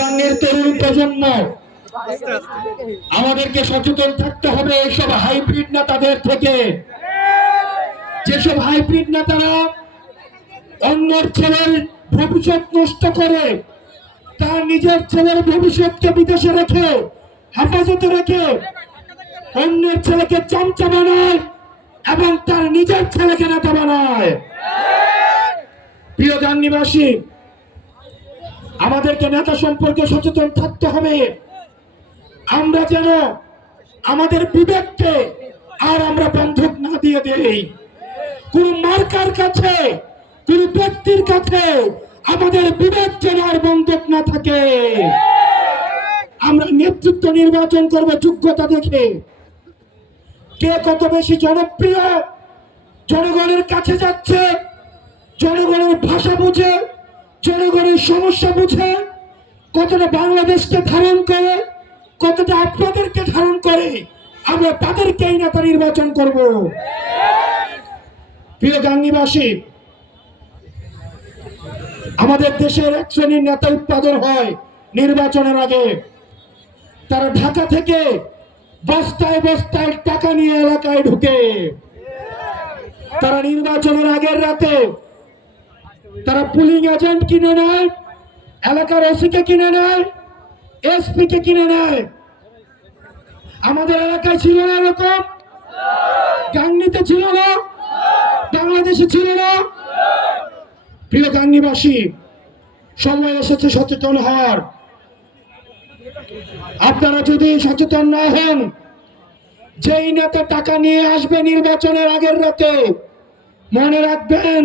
গানের তরুণ প্রজন্ম আমাদেরকে সচেতন থাকতে হবে এইসব হাইব্রিড নেতাদের থেকে। যেসব হাইব্রিড নেতারা অন্যের ছেলের ভবিষ্যৎ নষ্ট করে, তার নিজের ছেলের ভবিষ্যৎকে বিদেশে রেখে, হেফাজতে রেখে অন্যের ছেলেকে চামচা বানায় এবং তার নিজের ছেলেকে নেতা বানায়। প্রিয় গাংনীবাসী, আমাদেরকে নেতা সম্পর্কে সচেতন থাকতে হবে। আমরা যেন আমাদের বিবেককে আর আমরা বন্ধক না দিয়ে দেই। কোন মার্কার কাছে, কোন ব্যক্তির কাছে আমাদের বিবেক যেন আর বন্ধক না থাকে। আমরা নেতৃত্ব নির্বাচন করব যোগ্যতা দেখে, কে কত বেশি জনপ্রিয়, জনগণের কাছে যাচ্ছে, জনগণের ভাষা বুঝে, জনগণের সমস্যা বুঝে, কতটা বাংলাদেশকে ধারণ করে, কতটা আপনাদেরকে ধারণ করে, আমরা তাদেরকেই নেতা নির্বাচন করব। প্রিয় গাংনীবাসী, আমাদের দেশের এক শ্রেণীর নেতা উৎপাদন হয় নির্বাচনের আগে। তারা ঢাকা থেকে বস্তায় বস্তায় টাকা নিয়ে এলাকায় ঢুকে, তারা নির্বাচনের আগের রাতে তারা পুলিং এজেন্ট কিনে নেয়, এলাকার ওসিকে কিনে নেয়, এসপি কে কিনে নেয়। আমাদের এলাকায় ছিল না এরকম? গাংনীতে ছিল না? বাংলাদেশে ছিল না? প্রিয় গাংনীবাসী, সময় এসেছে সচেতন হওয়ার। আপনারা যদি সচেতন না হন, যেই নেতা টাকা নিয়ে আসবে নির্বাচনের আগের রাতে, মনে রাখবেন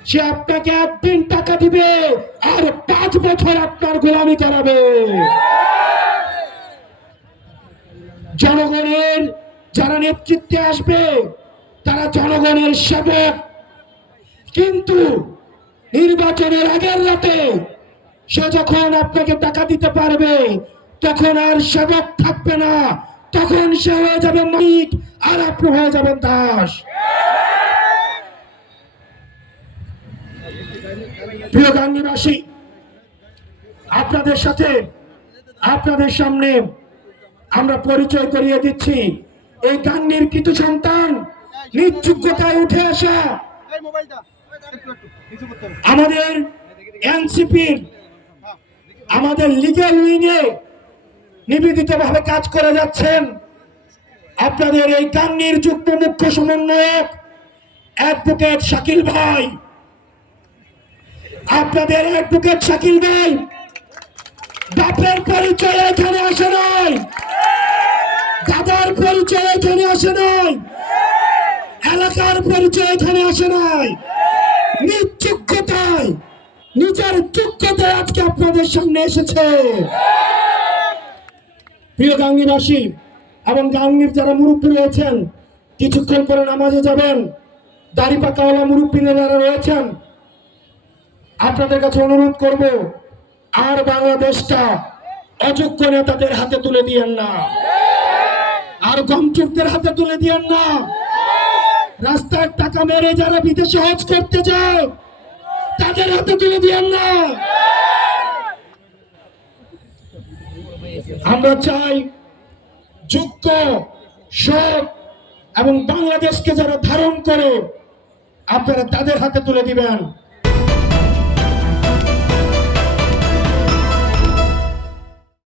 সে আপনাকে একদিন টাকা দিবে আর 5 বছর আপনার গোলামি করাবে। জনগণের যারা নেতৃত্বে আসবে তারা জনগণের সেবক, কিন্তু নির্বাচনের আগের রাতে সে যখন আপনাকে টাকা দিতে পারবে তখন আর সেবক থাকবে না, তখন সে হয়ে যাবে মালিক আর আপনি হয়ে যাবেন দাস। প্রিয় গাংনীবাসী, আপনাদের সাথে, আপনাদের সামনে আমরা পরিচয় করিয়ে দিচ্ছি এই গাংনীর কিছু সন্তান, নিজ যোগ্যতায় উঠে আসা আমাদের এনসিপির, আমাদের লিগ্যাল উইংয়ে নিবেদিত ভাবে কাজ করে যাচ্ছেন। আপনাদের এই গাংনীর যুগ্ম মুখ্য সমন্বয়ক অ্যাডভোকেট শাকিল ভাই, আপনাদের অ্যাডভোকেট শাকিল ভাই বাপের পরিচয় এখানে আসে নাই, দাদার পরিচয় এখানে আসে নাই, এলাকার পরিচয় এখানে আসে নাই, নিজ যোগ্যতায়, নিজের যোগ্যতায় আজকে আপনাদের সামনে এসেছে। প্রিয় গাংনীবাসী এবং গাংনীর যারা মুরব্বী রয়েছেন, কিছুক্ষণ পরে নামাজে যাবেন, দাড়ি পাকাওয়ালা মুরব্বীরা যারা রয়েছেন, আপনাদের কাছে অনুরোধ করব, আর বাংলাদেশটা অযোগ্য নেতাদের হাতে তুলে দিয়েন না, আর গমচুরদের হাতে তুলে দিয়েন না। রাস্তার টাকা মেরে যারা বিদেশে হজ করতে যায় তাদের হাতে তুলে দিয়েন না। আমরা চাই যোগ্য, সৎ এবং বাংলাদেশকে যারা ধারণ করে আপনারা তাদের হাতে তুলে দিবেন।